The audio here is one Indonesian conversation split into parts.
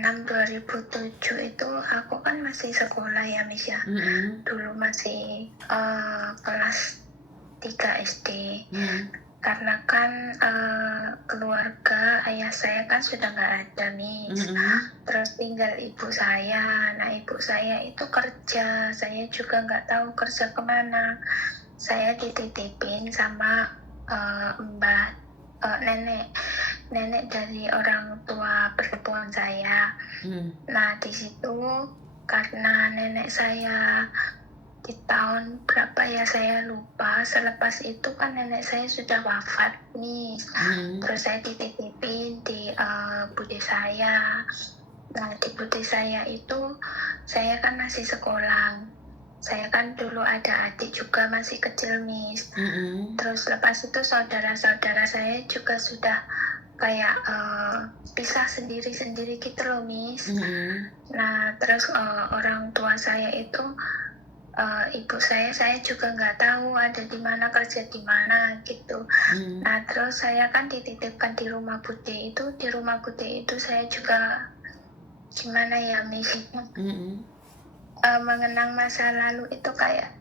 6 2007 itu aku kan masih sekolah ya Miss ya. Dulu masih kelas 3 SD. Karena kan keluarga ayah saya kan sudah nggak ada Miss. Terus tinggal ibu saya. Nah ibu saya itu kerja, saya juga nggak tahu kerja kemana. Saya dititipin sama nenek dari orang tua perempuan saya. Nah di situ karena nenek saya di tahun berapa ya saya lupa, selepas itu kan nenek saya sudah wafat nih. Terus saya dititipin di bude saya. Nah di bude saya itu saya kan masih sekolah. Saya kan dulu ada adik juga masih kecil Miss. Terus lepas itu saudara-saudara saya juga sudah kayak pisah sendiri-sendiri gitu loh Miss. Nah terus orang tua saya itu ibu saya juga nggak tahu ada di mana, kerja di mana gitu. Nah terus saya kan dititipkan di rumah bude itu. Di rumah bude itu saya juga gimana ya Miss, mengenang masa lalu itu kayak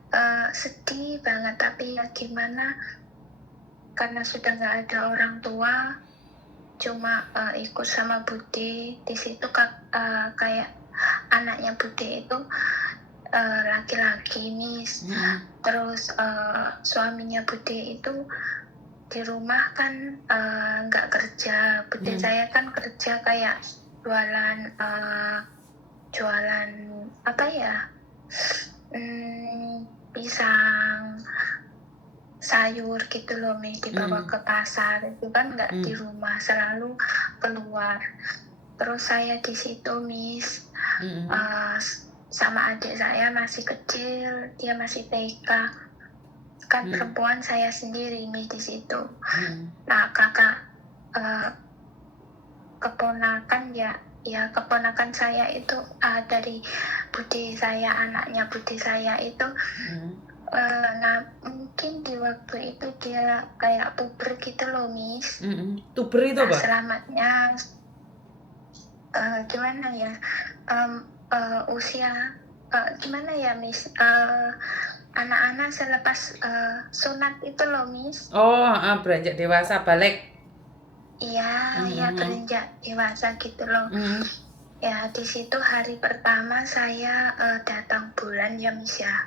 sedih banget. Tapi ya gimana, karena sudah nggak ada orang tua, cuma ikut sama bude. Di situ kayak anaknya bude itu laki-laki Miss. Terus suaminya bude itu di rumah kan nggak kerja. Bude saya kan kerja kayak jualan apa ya, pisang, sayur gitu loh Miss, dibawa ke pasar. Itu kan nggak di rumah, selalu keluar. Terus saya di situ Miss, sama adik saya masih kecil, dia masih TK. Kan perempuan saya sendiri Miss di situ. Nah kakak keponakan saya itu dari bude saya, anaknya bude saya itu. Nah mungkin di waktu itu dia kayak puber gitu loh Miss. Puber itu apa? Selamatnya gimana ya, usia gimana ya Miss, anak-anak selepas sunat itu loh Miss. Beranjak dewasa, balik. Iya, ya beranjak dewasa gitu loh. Ya di situ hari pertama saya datang bulan ya Miss ya.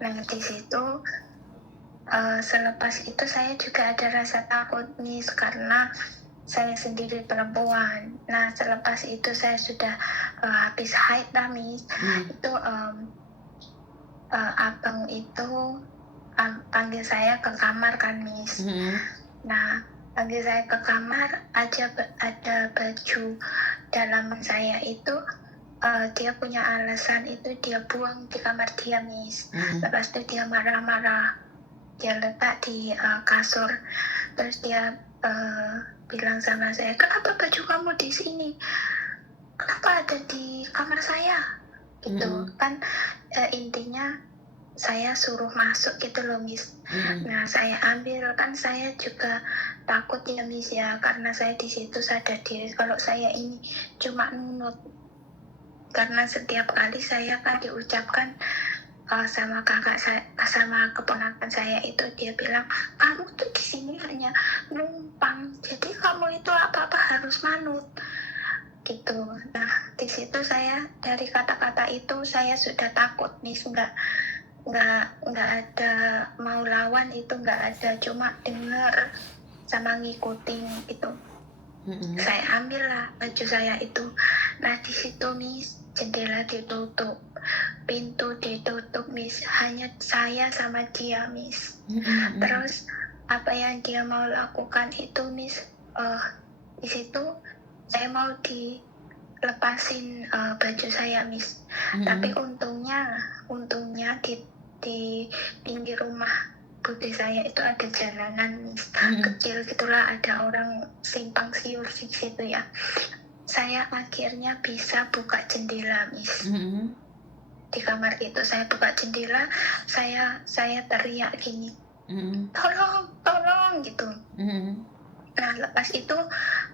Nah di situ selepas itu saya juga ada rasa takut Miss, karena saya sendiri perempuan. Nah selepas itu saya sudah habis haid lah Miss. Itu abang itu panggil saya ke kamar kan Miss. Nah panggil saya ke kamar, ada baju dalaman saya itu dia punya alasan, itu dia buang di kamar dia Miss. Lepas itu dia marah-marah, dia letak di kasur. Terus dia bilang sama saya, kenapa baju kamu di sini, kenapa ada di kamar saya gitu. Kan intinya saya suruh masuk gitu loh Miss. Nah saya ambil, kan saya juga takut ya Miss ya, karena saya di situ sadar diri kalau saya ini cuma nunut. Karena setiap kali saya kan diucapkan sama kakak saya, sama keponakan saya itu, dia bilang kamu tuh di sini hanya numpang, jadi kamu itu apa-apa harus manut gitu. Nah di situ saya, dari kata-kata itu saya sudah takut nih, nggak ada mau lawan, itu nggak ada, cuma dengar sama ngikutin gitu. Saya ambil lah baju saya itu. Nah di situ Miss, jendela ditutup, pintu ditutup Miss, hanya saya sama dia Miss. Terus apa yang dia mau lakukan itu Miss, di situ saya mau dilepasin baju saya Miss. Tapi untungnya di pinggir rumah bude saya itu ada jalanan Miss, kecil gitulah, ada orang simpang siur di situ ya. Saya akhirnya bisa buka jendela Miss. Di kamar itu saya buka jendela, saya teriak gini, tolong gitu. Nah lepas itu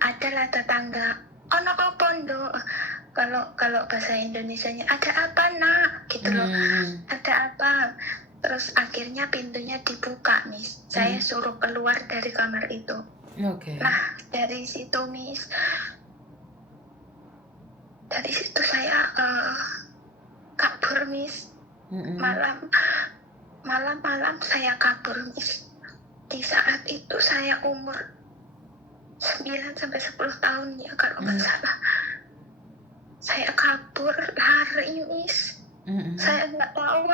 adalah tetangga, ono apa ndo, kalau bahasa Indonesianya ada apa nak gitu loh, ada apa. Terus akhirnya pintunya dibuka Miss, saya suruh keluar dari kamar itu. Oke. Nah dari situ Miss, dari situ saya kabur Miss. Malam saya kabur Miss. Di saat itu saya umur 9 sampai 10 tahun ya kalau nggak salah. Saya kabur lari Miss. Saya nggak tahu,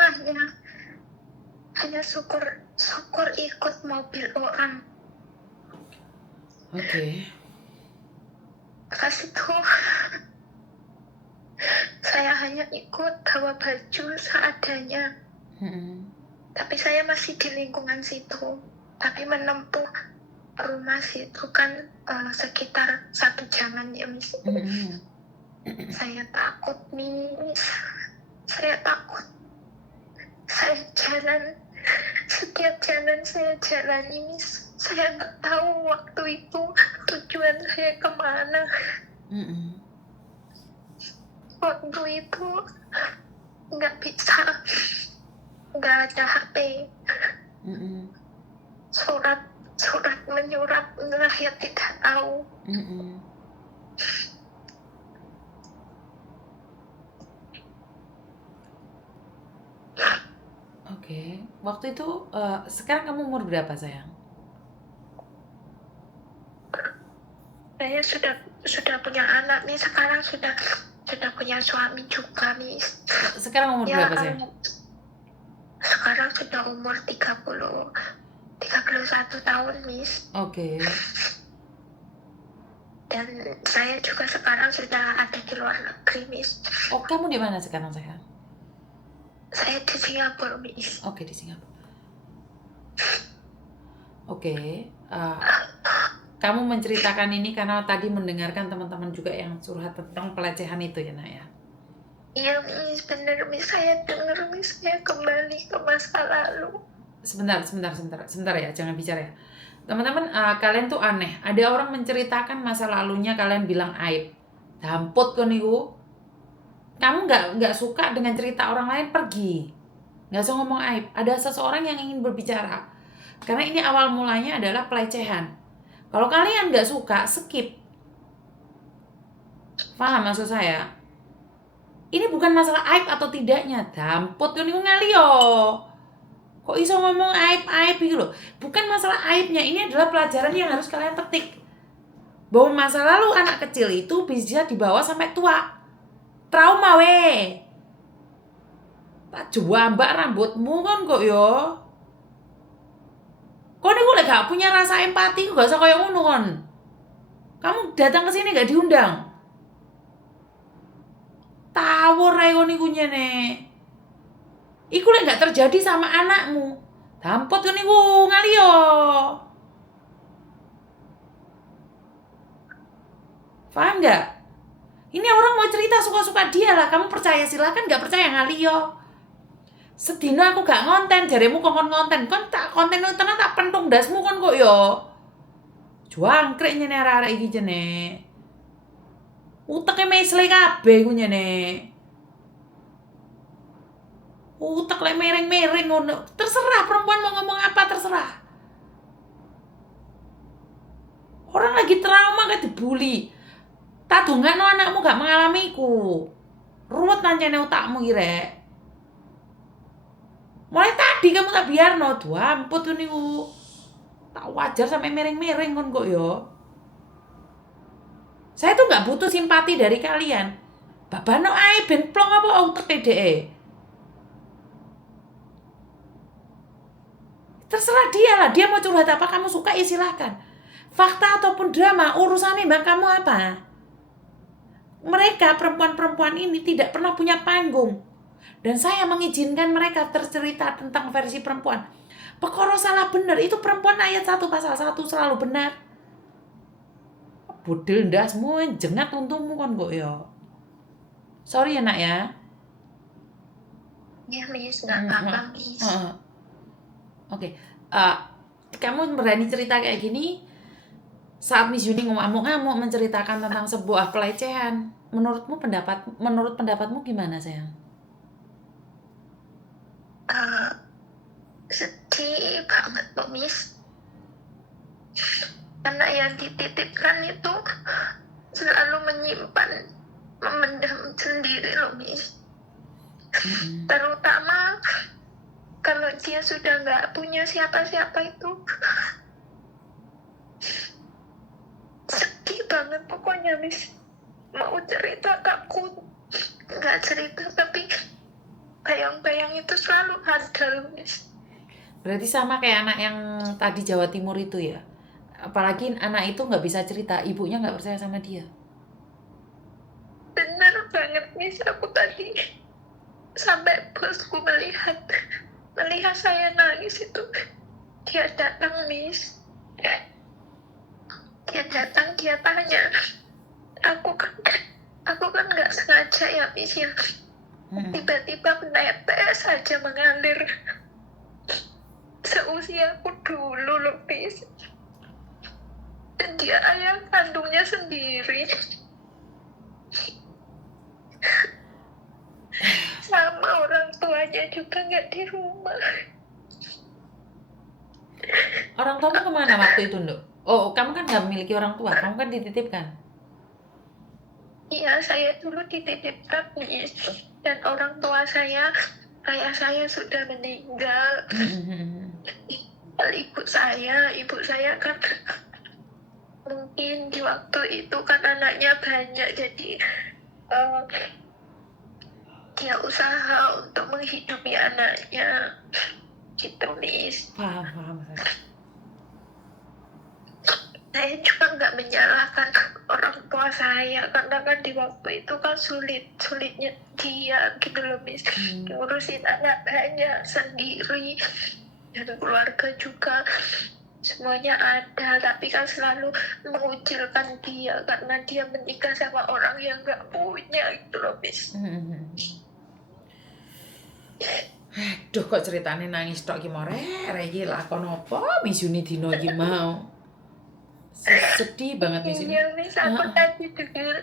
hanya syukur ikut mobil orang. Oke. Pas itu saya hanya ikut bawa baju seadanya. Tapi saya masih di lingkungan situ. Tapi menempuh rumah situ kan sekitar 1 jaman ya Miss. Saya takut Miss. Saya takut. Saya jalan. Setiap jalan saya jalani Miss. Saya nggak tahu waktu itu tujuan saya kemana. Waktu itu nggak bisa, nggak ada HP. Surat menyurat saya tidak tahu. Oke. Waktu itu sekarang kamu umur berapa sayang? Saya sudah punya anak nih, sekarang sudah punya suami juga nih. Sekarang umur berapa sayang? Sekarang sudah umur 31 tahun Miss. Oke. Dan saya juga sekarang sudah ada di luar negeri Miss. Oh, kamu di mana sekarang sayang? Saya di Singapura Miss. Oke, di Singapura. Oke. Kamu menceritakan ini karena tadi mendengarkan teman-teman juga yang curhat tentang pelecehan itu ya nak ya? Iya Miss, bener Miss. Saya dengar Miss, saya kembali ke masa lalu. Sebentar ya, jangan bicara ya. Teman-teman, kalian tuh aneh. Ada orang menceritakan masa lalunya, kalian bilang aib. Dampot kan niku. Kamu nggak suka dengan cerita orang lain, pergi. Nggak usah ngomong aib. Ada seseorang yang ingin berbicara. Karena ini awal mulanya adalah pelecehan. Kalau kalian nggak suka, skip. Paham maksud saya? Ini bukan masalah aib atau tidaknya. Dampot kan niku ngalio. Kok iso ngomong aib gitu loh. Bukan masalah aibnya, ini adalah pelajaran yang harus kalian petik. Bahwa masa lalu anak kecil itu bisa dibawa sampai tua. Trauma we. Tak jambak rambutmu kan kok yo. Kok niku lek gak punya rasa empati, gak usah koyo ngono kon. Kamu datang ke sini gak diundang. Tawur ae kon niku nyene. Iku lek gak terjadi sama anakmu. Dampot kan niku ngalio. Paham gak? Ini orang mau cerita suka-suka dia lah. Kamu percaya silakan, gak percaya ngalio. Sedina aku gak ngonten, jaremu kon ngonten. Kon tak konten tenan tak pentung dasmu kon kok yo. Juangkrek nyene arek-arek iki jene. Uteke mesle kabeh ku nyene. Utek lek mereng-mereng ngono. Terserah perempuan mau ngomong apa, terserah. Orang lagi trauma kayak dibully. Tak dongakno anakmu gak mengalami iku. Ruwet nancene otakmu iki rek. Mulai tadi kamu tak biarno, ampun tuh niku. Tak wajar sampai mereng-mereng kon kok yo. Saya tuh gak butuh simpati dari kalian. Babano ae ben plong apa utek dhek. Terserah dia lah, dia mau curhat apa kamu suka ya silahkan. Fakta ataupun drama, urusannya bang kamu apa? Mereka perempuan-perempuan ini tidak pernah punya panggung. Dan saya mengizinkan mereka tercerita tentang versi perempuan. Perkara salah benar, itu perempuan ayat 1 pasal 1 selalu benar. Budel ndasmu jengat untukmu kon kok ya. Sorry ya nak ya. Ya Miss, gak apa-apa Miss. Oke. Kamu berani cerita kayak gini, Saat Miss Yuni ngamuk-ngamuk menceritakan tentang sebuah pelecehan, menurut pendapatmu gimana, sayang? Sedih banget loh, Miss. Anak yang dititipkan itu selalu menyimpan, memendam sendiri loh, Miss. Terutama kalau dia sudah nggak punya siapa-siapa itu sedih banget pokoknya, Miss. Mau cerita takut, nggak cerita tapi bayang-bayang itu selalu ada loh, Miss. Berarti sama kayak anak yang tadi Jawa Timur itu ya? Apalagi anak itu nggak bisa cerita, ibunya nggak percaya sama dia. Benar banget, Miss. Aku tadi sampai bosku melihat saya nangis itu. Dia datang, Miss. Dia datang, dia tanya. Aku kan nggak sengaja ya, Miss, ya. Tiba-tiba menetes aja mengalir. Seusia aku dulu loh, Miss. Dan dia ayah kandungnya sendiri. Sama orang tuanya juga nggak di rumah. Orang tuamu kemana waktu itu, Nduk? Oh, kamu kan nggak memiliki orang tua, kamu kan dititipkan. Iya, saya dulu dititipkan, Miss. Dan orang tua saya, ayah saya sudah meninggal. Ibu saya kan mungkin di waktu itu kan anaknya banyak, jadi dia usaha untuk menghidupi anaknya gitu, Miss. Paham. Saya juga nggak menyalahkan orang tua saya karena kan di waktu itu kan sulitnya dia gitu loh, Miss. Ngurusin anak banyak sendiri dan keluarga juga semuanya ada, tapi kan selalu mengucilkan dia karena dia menikah sama orang yang nggak punya gitu loh, Miss. Aduh, kok ceritanya nangis tok ki more iki lakon apa Miss Yuni dino iki mau. Sedih banget Miss Yuni. Iya, Miss, aku tadi dengar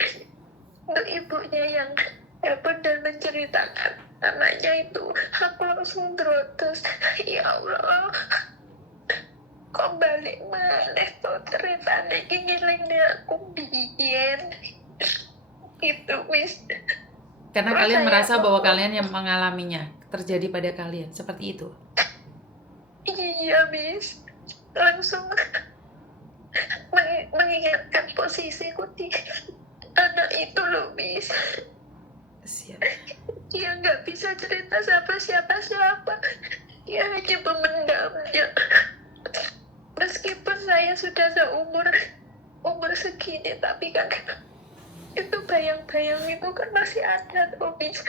untuk ibunya yang hebat dan menceritakan anaknya itu, aku langsung terus, ya Allah, kok balik maneh tuh ceritanya ngiling dia aku biyen gitu, Miss. Karena kalian merasa bahwa kalian yang mengalaminya, terjadi pada kalian, seperti itu? Iya, Miss. Langsung mengingatkan posisiku di anak itu loh, Miss. Siap. Dia nggak bisa cerita sama siapa-siapa. Dia hanya memendamnya. Meskipun saya sudah seumur segini, tapi kan itu bayang-bayang itu kan masih ada loh, Miss.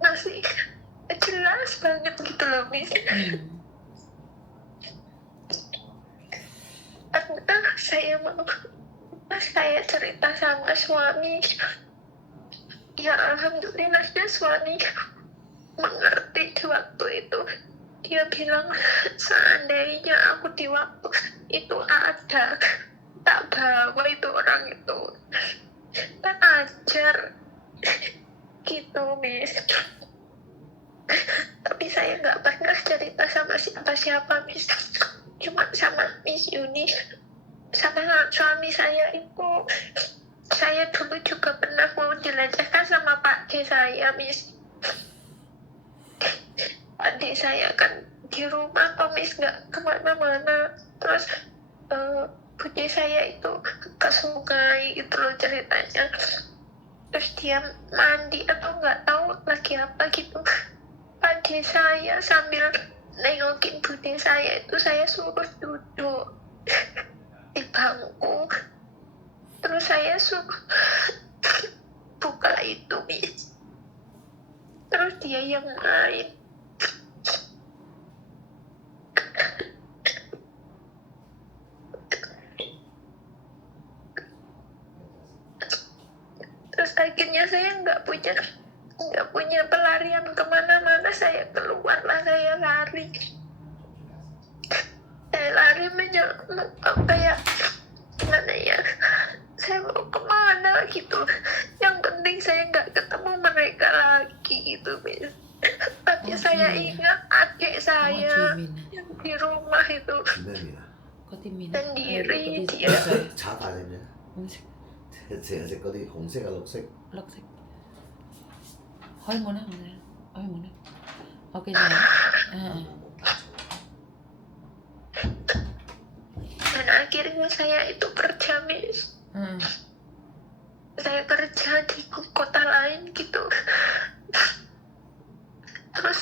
Masih jelas banget gitu loh, Miss. Saya cerita sama suami, ya alhamdulillahnya suami mengerti di waktu itu. Dia bilang seandainya aku di waktu itu ada, tak bawa itu orang itu, tak ajar gitu, Miss. Tapi saya nggak pernah cerita sama siapa-siapa, Miss. Cuma sama Miss Yuni, sama suami saya itu. Saya dulu juga pernah mau dilecehkan sama Pak D saya, Miss. Pak D saya kan di rumah kok, Miss, nggak kemana-mana. Terus Bude saya itu ke sungai gitu loh ceritanya. Terus dia mandi atau nggak tahu lagi apa gitu. Pak D saya sambil nengokin Bude saya itu, saya suruh duduk di bangku. Terus saya suruh buka itu, Miss. Terus dia yang main. Terus akhirnya saya nggak punya pelarian kemana-mana. Saya keluar lah, saya lari. Saya lari kayak Mana ya, saya mau kemana gitu. Yang penting saya nggak ketemu mereka lagi gitu, Miss. Tapi saya ingat adik saya yang di rumah itu sendiri dia. 차 다니냐? 제 거리紅色啊綠色 Lok색. Hỏi muna. Oke sayang. Dan akhirnya saya itu kerja, Miss. Saya kerja di kota lain gitu. Terus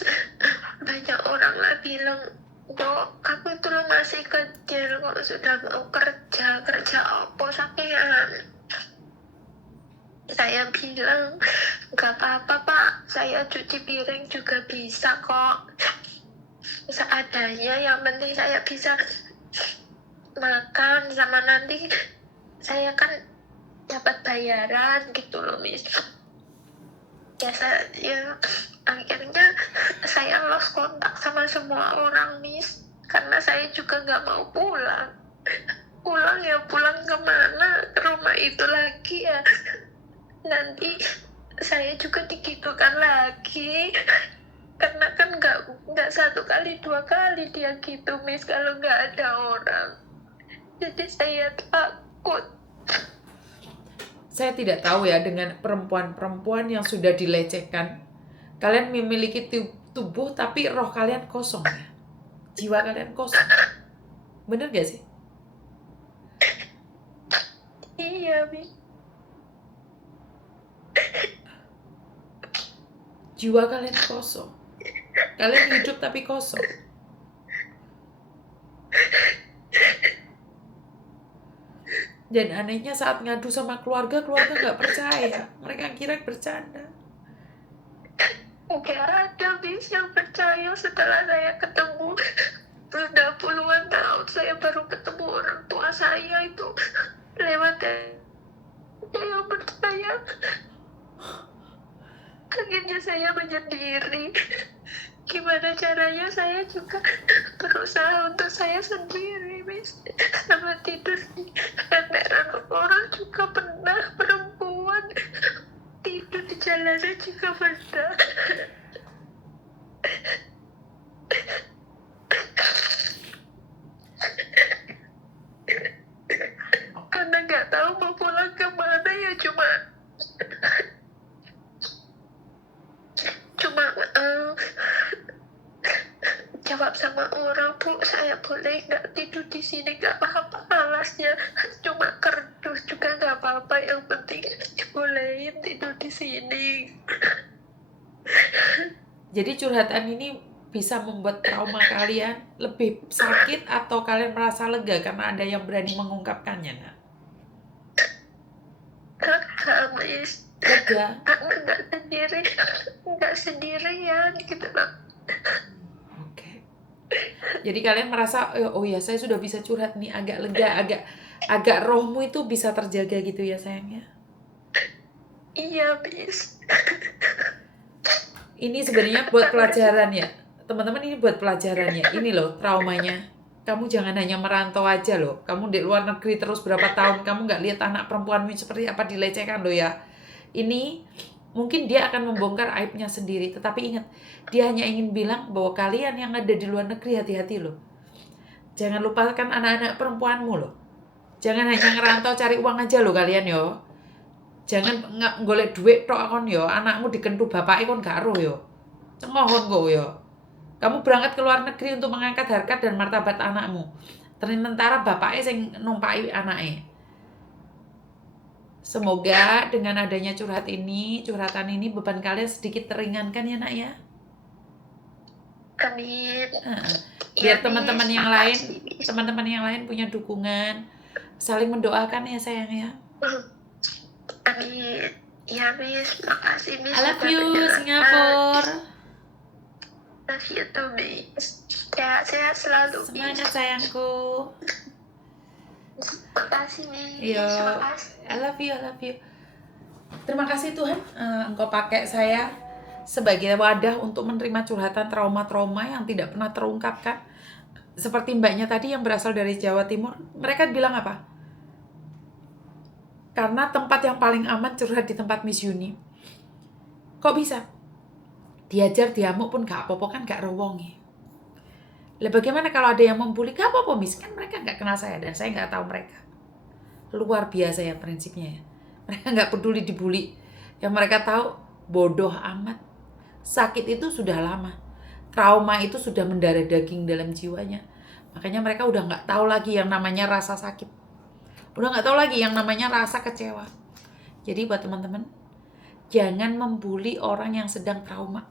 banyak orang lah bilang, kok kamu itu lo masih kecil, kok sudah mau kerja apa sakean. Saya bilang, gak apa-apa Pak, saya cuci piring juga bisa kok, seadanya, yang penting saya bisa makan, sama nanti saya kan dapat bayaran gitu loh, Miss. Ya akhirnya saya lost kontak sama semua orang, Miss, karena saya juga gak mau pulang kemana, ke rumah itu lagi ya. Nanti saya juga digitukan lagi, karena kan nggak 1 kali 2 kali dia gitu, Miss, kalau nggak ada orang. Jadi saya takut. Saya tidak tahu ya dengan perempuan-perempuan yang sudah dilecehkan. Kalian memiliki tubuh tapi roh kalian kosong ya. Jiwa kalian kosong. Bener gak sih? Iya, Miss. Jiwa kalian kosong. Kalian hidup tapi kosong. Dan anehnya saat ngadu sama keluarga nggak percaya. Mereka kira bercanda. Nggak ada, Miss, yang percaya. Setelah saya ketemu, sudah puluhan tahun saya baru ketemu orang tua saya itu lewat yang percaya. Akhirnya saya menyendiri. Gimana caranya, saya juga berusaha untuk saya sendiri, Miss. Sama tidur di emperan orang juga pernah, perempuan tidur di jalanan juga pernah. Karena nggak tahu mau pulang kemana ya, cuma jawab sama orang, Bu, saya boleh nggak tidur di sini? Nggak apa-apa, alasnya cuma kerdus juga nggak apa-apa, yang penting dibolehin tidur di sini. Jadi curhatan ini bisa membuat trauma kalian lebih sakit atau kalian merasa lega karena ada yang berani mengungkapkannya, Nak? Miss. Lega. Aku nggak sendirian gitu loh. Oke. Jadi kalian merasa oh ya saya sudah bisa curhat nih, agak lega, agak rohmu itu bisa terjaga gitu ya sayangnya. Iya, Miss. Ini sebenarnya buat pelajaran ya. Teman-teman, ini buat pelajaran ya. Ini loh traumanya. Kamu jangan hanya merantau aja loh. Kamu di luar negeri terus berapa tahun, kamu nggak lihat anak perempuanmu seperti apa dilecehkan loh ya. Ini mungkin dia akan membongkar aibnya sendiri. Tetapi ingat, dia hanya ingin bilang bahwa kalian yang ada di luar negeri hati-hati loh. Jangan lupakan anak-anak perempuanmu loh. Jangan hanya ngerantau cari uang aja loh kalian yo. Jangan golek duit tok kon yo, anakmu dikentu bapake kon gak ero yo. Cengohon kok yo. Kamu berangkat ke luar negeri untuk mengangkat harkat dan martabat anakmu. Sementara bapaknya sing numpaki anaknya. Semoga dengan adanya curhatan ini beban kalian sedikit teringankan ya, Nak ya. Amin. Biar teman-teman yang lain punya dukungan, saling mendoakan ya sayang ya. Amin. Ya, Miss, makasih, Miss. I love you Singapura. Love you too, Miss. Sehat selalu, Miss. Semangat sayangku. Makasih, Miss. Yo, I love you. Terima kasih Tuhan, Engkau pakai saya sebagai wadah untuk menerima curhatan trauma-trauma yang tidak pernah terungkapkan. Seperti mbaknya tadi yang berasal dari Jawa Timur, mereka bilang apa? Karena tempat yang paling aman curhat di tempat Miss Yuni. Kok bisa? Diajar diamuk pun gak apa-apa kan, gak rewongi. Lah bagaimana kalau ada yang membuli? Gak apa-apa Miss, kan mereka gak kenal saya dan saya gak tahu mereka. Luar biasa ya prinsipnya ya. Mereka gak peduli dibully. Yang mereka tahu bodoh amat. Sakit itu sudah lama. Trauma itu sudah mendarah daging dalam jiwanya. Makanya mereka udah gak tahu lagi yang namanya rasa sakit. Udah gak tahu lagi yang namanya rasa kecewa. Jadi buat teman-teman, jangan membuli orang yang sedang trauma.